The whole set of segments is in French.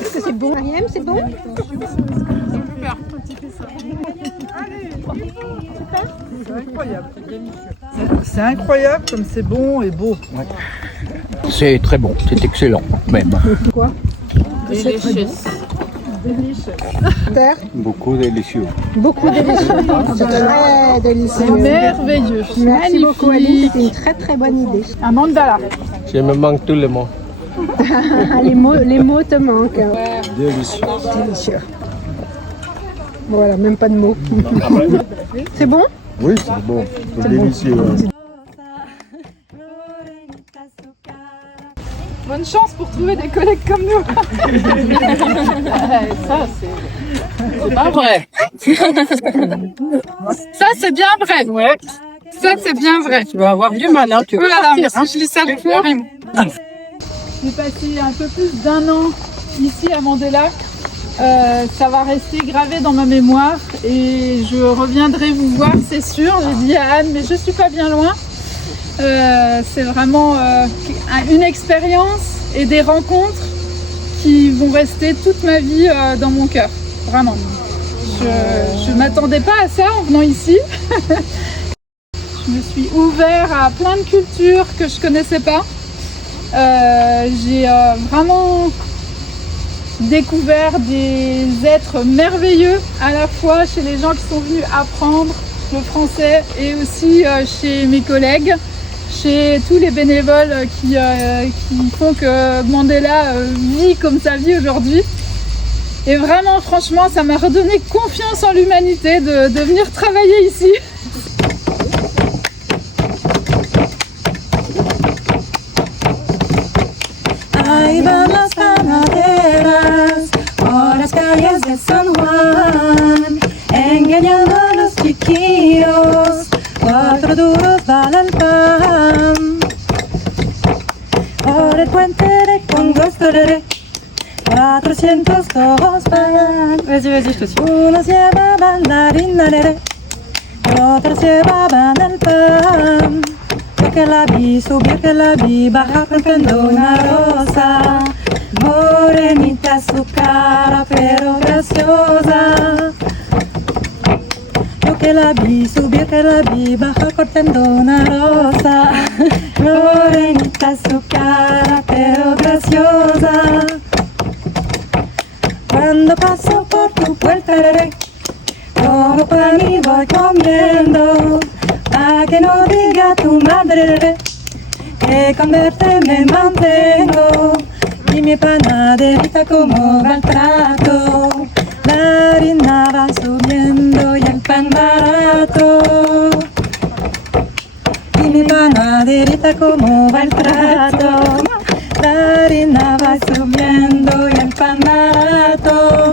Est-ce que c'est bon, Mariam? C'est bon? C'est incroyable comme c'est bon et beau. Ouais. C'est très bon, c'est excellent même. Quoi? Delicious. Beaucoup délicieux. Beaucoup délicieux. C'est très délicieux. Merveilleux. Merci beaucoup, Aline. C'était une très très bonne idée. Un mandala. Je me manque tous les mots. Les mots te manquent. Délicieux. Délicieux. Voilà, même pas de mots. C'est bon? Oui, c'est bon, c'est délicieux. Bonne chance pour trouver des collègues comme nous. Ça, c'est pas vrai. Ça, c'est bien vrai. Ouais. Ça, c'est bien vrai. Tu vas avoir du mal, hein. Voilà, mais si je lis ça le cœur, j'ai passé un peu plus d'1 an ici à Mandelac. Ça va rester gravé dans ma mémoire et je reviendrai vous voir, c'est sûr. J'ai dit à Anne, mais je suis pas bien loin. C'est vraiment une expérience et des rencontres qui vont rester toute ma vie dans mon cœur, vraiment. Je ne m'attendais pas à ça en venant ici. Je me suis ouvert à plein de cultures que je ne connaissais pas. J'ai vraiment découvert des êtres merveilleux à la fois chez les gens qui sont venus apprendre le français et aussi chez mes collègues, chez tous les bénévoles qui font que Mandela vit comme ça vit aujourd'hui. Et vraiment, franchement, ça m'a redonné confiance en l'humanité de venir travailler ici. Ahí van las panaderas por las calles de San Juan, engañando a los chiquillos, 4 duros vale el pan. Por el puente de Congostorere, 402 pagan. Vas-y, je te suis. Unos llevaban la harina, otros llevaban el pan. Que la vi subir, que la vi bajar cantando una rosa. Morenita su cara, pero graciosa. Yo que la vi subir, que la vi bajar cortando una rosa. Morenita su cara, pero graciosa. Cuando paso por tu puerta, como pan y voy comiendo. A que no diga tu madre que con verte me mantengo. Y mi panaderita como va el trato, la harina va subiendo y el pan barato. Y mi panaderita como va el trato, la harina va subiendo y el pan barato.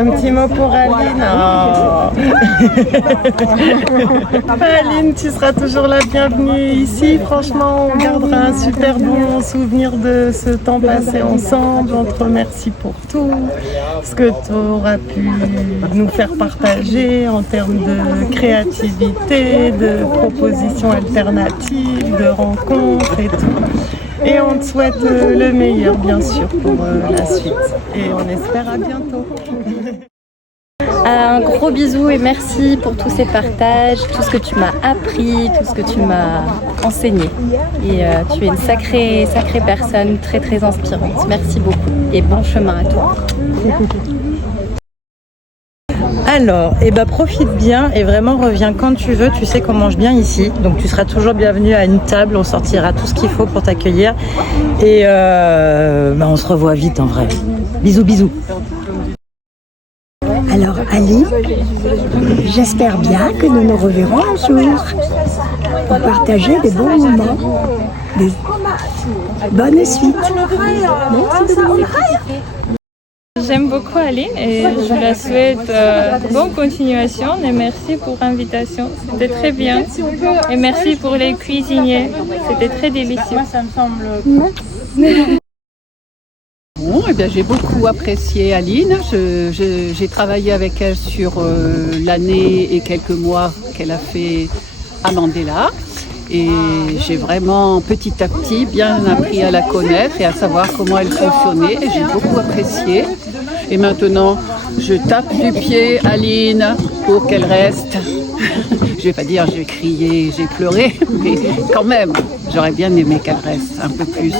Un petit mot pour Aline. Oh. Aline, tu seras toujours la bienvenue ici. Franchement, on gardera un super bon souvenir de ce temps passé ensemble. On te remercie pour tout ce que tu auras pu nous faire partager en termes de créativité, de propositions alternatives, de rencontres et tout. Et on te souhaite le meilleur, bien sûr, pour la suite. Et on espère à bientôt. Un gros bisou et merci pour tous ces partages, tout ce que tu m'as appris, tout ce que tu m'as enseigné. Et tu es une sacrée personne, très très inspirante. Merci beaucoup et bon chemin à toi. Alors, profite bien et vraiment reviens quand tu veux. Tu sais qu'on mange bien ici, donc tu seras toujours bienvenue à une table. On sortira tout ce qu'il faut pour t'accueillir. Et on se revoit vite en vrai. Bisous, bisous. Alors Ali, j'espère bien que nous nous reverrons un jour pour partager des bons moments, des bonnes suites. Merci. J'aime beaucoup Aline et je la souhaite bonne continuation et merci pour l'invitation. C'était très bien. Et merci pour les cuisiniers. C'était très délicieux. Ça me semble. Bon, eh bien, j'ai beaucoup apprécié Aline. J'ai travaillé avec elle sur l'année et quelques mois qu'elle a fait à Mandela. Et j'ai vraiment petit à petit bien appris à la connaître et à savoir comment elle fonctionnait. Et j'ai beaucoup apprécié. Et maintenant, je tape du pied Aline pour qu'elle reste. Je vais pas dire j'ai crié, j'ai pleuré, mais quand même, j'aurais bien aimé qu'elle reste un peu plus.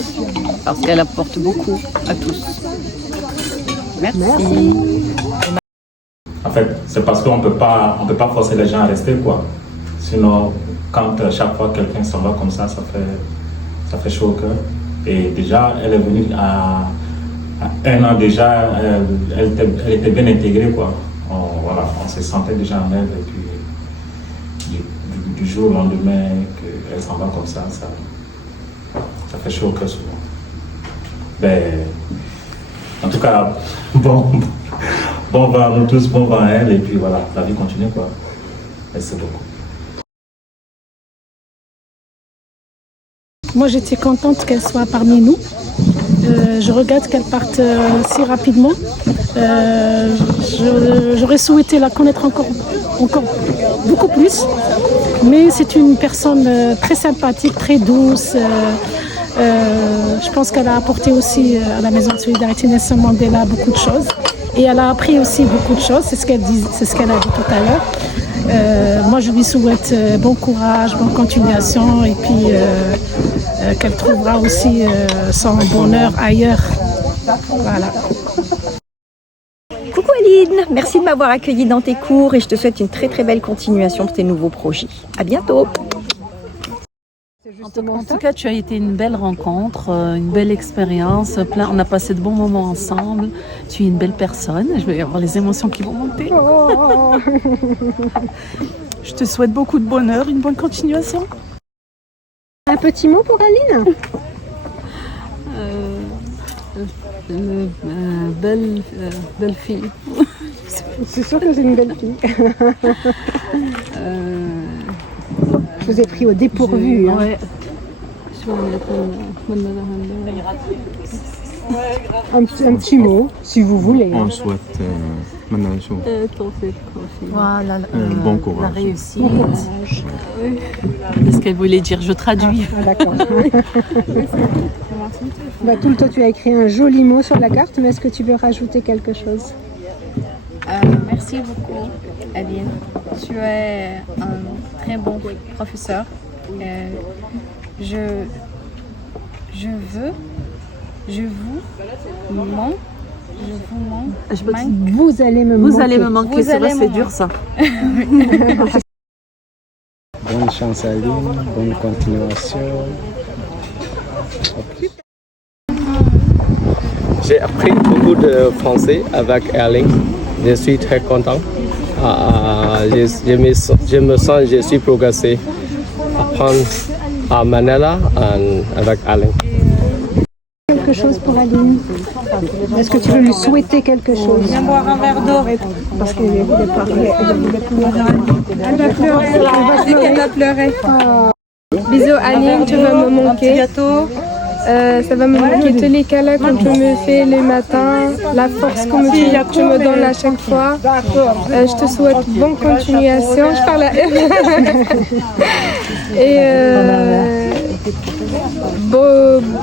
Parce qu'elle apporte beaucoup à tous. Merci. En fait, c'est parce qu'on peut pas forcer les gens à rester, quoi. Sinon, quand chaque fois quelqu'un s'en va comme ça fait chaud au cœur. Et déjà, elle est venue à 1 an déjà, elle était bien intégrée, quoi. On se sentait déjà en elle, et puis du jour au lendemain qu'elle s'en va comme ça fait chaud au cœur souvent. Ben, en tout cas, bon vent à nous tous, bon vent à elle, et puis voilà, la vie continue, quoi. Merci beaucoup. Moi, j'étais contente qu'elle soit parmi nous. Je regrette qu'elle parte si rapidement. J'aurais souhaité la connaître encore beaucoup plus. Mais c'est une personne très sympathique, très douce. Je pense qu'elle a apporté aussi à la Maison de Solidarité Nelson Mandela beaucoup de choses. Et elle a appris aussi beaucoup de choses, c'est ce qu'elle a dit tout à l'heure. Moi, je lui souhaite bon courage, bonne continuation et puis qu'elle trouvera aussi son bonheur ailleurs. Voilà. Coucou Aline, merci de m'avoir accueillie dans tes cours et je te souhaite une très très belle continuation pour tes nouveaux projets. À bientôt. En tout cas, tu as été une belle rencontre, une belle expérience. On a passé de bons moments ensemble. Tu es une belle personne. Je vais avoir les émotions qui vont monter. Oh. Je te souhaite beaucoup de bonheur, une bonne continuation. Un petit mot pour Aline? Belle fille. C'est sûr que c'est une belle fille. Je vous ai pris au dépourvu. Ouais. Un petit mot, si vous voulez. On souhaite voilà, bon courage. La réussite. Bon courage. C'est ce qu'elle voulait dire, je traduis. Ah, d'accord. Batul, toi tu as écrit un joli mot sur la carte, mais est-ce que tu veux rajouter quelque chose? Merci beaucoup, Aline. Tu es un très bon professeur. Je vous manque. Vous allez me manquer. Vous allez me manquer, c'est vrai, c'est dur ça. Bonne chance à Aline, bonne continuation. J'ai appris beaucoup de français avec Erling. Je suis très content. Je suis progressé à apprendre à Manila et avec Erling. Quelque chose pour Aline? Est-ce que tu veux lui souhaiter quelque chose? Viens boire un verre d'eau. Parce qu'elle voulait parler. Elle va pleurer. Elle va pleurer. Bisous Aline, tu vas me manquer. Ça va me manquer tous les câlins que tu me fais les matins, la force que tu me donnes à chaque fois. Je te souhaite bonne continuation. Je parle à elle. Et bonne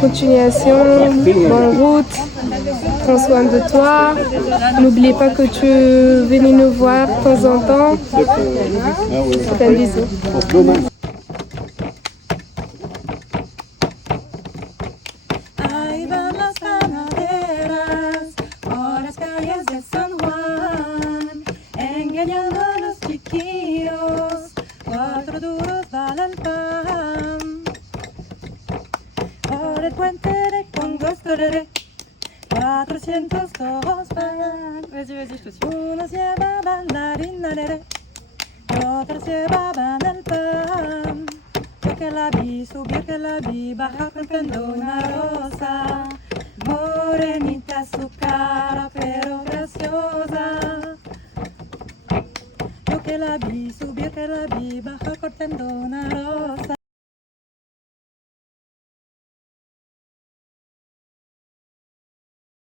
continuation, bonne route. Prends soin de toi. N'oublie pas que tu venais nous voir de temps en temps. Un bisou. Vas-y, je te suis. Uno lleva mandarina, y otro llevaban el pan. Yo que la vi subir, que la vi bajar cantando una rosa. Morenita que la vi, subir que la vi, baja cortando una rosa.